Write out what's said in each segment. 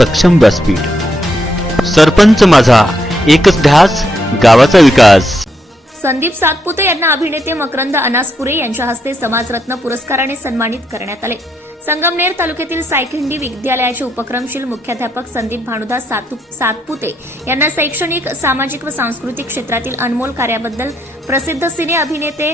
सक्षम व्यासपीठ. सरपंच माझा एकच ध्यास गावाचा विकास. संदीप सातपुते यांना अभिनेते मकरंद अनासपुरे यांच्या हस्ते समाजरत्न पुरस्काराने सन्मानित करण्यात आले. संगमनेर तालुक्यातील सायखिंडी विद्यालयाचे उपक्रमशील मुख्याध्यापक संदीप भानुदास सातपुते यांना शैक्षणिक सामाजिक व सांस्कृतिक क्षेत्रातील अनमोल कार्याबद्दल प्रसिद्ध सिने अभिनेते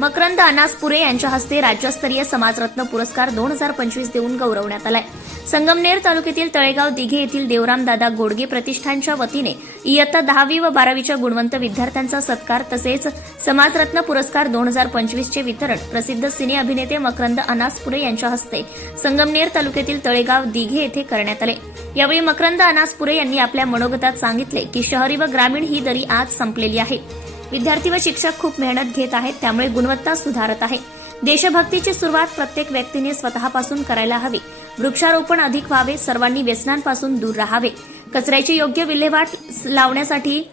मकरंद अनासपुरे यांच्या हस्ते राज्यस्तरीय समाजरत्न पुरस्कार दोन हजार पंचवीस देऊन गौरवण्यात आलाय. संगमनेर तालुक्यातील तळेगाव दिघे येथील देवरामदादा गोडगे प्रतिष्ठानच्या वतीने इयत्ता दहावी व बारावीच्या गुणवंत विद्यार्थ्यांचा सत्कार तसेच समाजरत्न पुरस्कार दोन हजार पंचवीसचे वितरण प्रसिद्ध सिने अभिनेते मकरंद अनासपुरे यांच्या हस्ते संगमनेर तालुक्यातील तळेगाव दिघे येथे करण्यात आले. यावेळी मकरंद अनासपुरे यांनी आपल्या मनोगतात सांगितले की शहरी व ग्रामीण ही दरी आज संपलेली आहे. विद्यार्थी व शिक्षक खूप मेहनत घेत आहेत त्यामुळे गुणवत्ता सुधारत आहे. देशभक्तीची सुरुवात प्रत्येक व्यक्तीने स्वतःपासून करायला हवी. वृक्षारोपण अधिक व्हावे सर्वांनी व्यसनांपासून दूर राहावे. कचऱ्याची योग्य विल्हेवाट लावण्यासाठी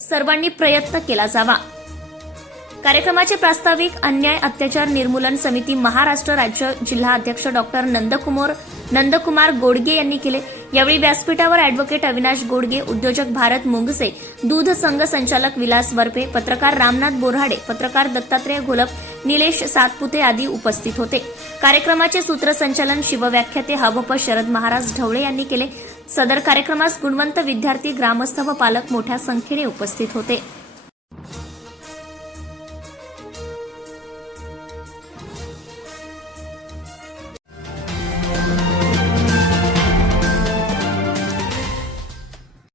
सर्वांनी प्रयत्न केला जावा. कार्यक्रमाचे प्रास्ताविक अन्याय अत्याचार निर्मूलन समिती महाराष्ट्र राज्य जिल्हा अध्यक्ष डॉक्टर नंदकुमार नंदकुमार गोडगे यांनी केले. यावेळी व्यासपीठावर अॅडव्होकेट अविनाश गोडगे उद्योजक भारत मुंगसे दूध संघ संचालक विलास वरपे पत्रकार रामनाथ बोराडे पत्रकार दत्तात्रय घोलप निलेश सातपुते आदी उपस्थित होते. कार्यक्रमाचे सूत्रसंचालन शिवव्याख्याते हबप शरद महाराज ढवळे यांनी केले. सदर कार्यक्रमास गुणवंत विद्यार्थी ग्रामस्थ व पालक मोठ्या संख्येने उपस्थित होते.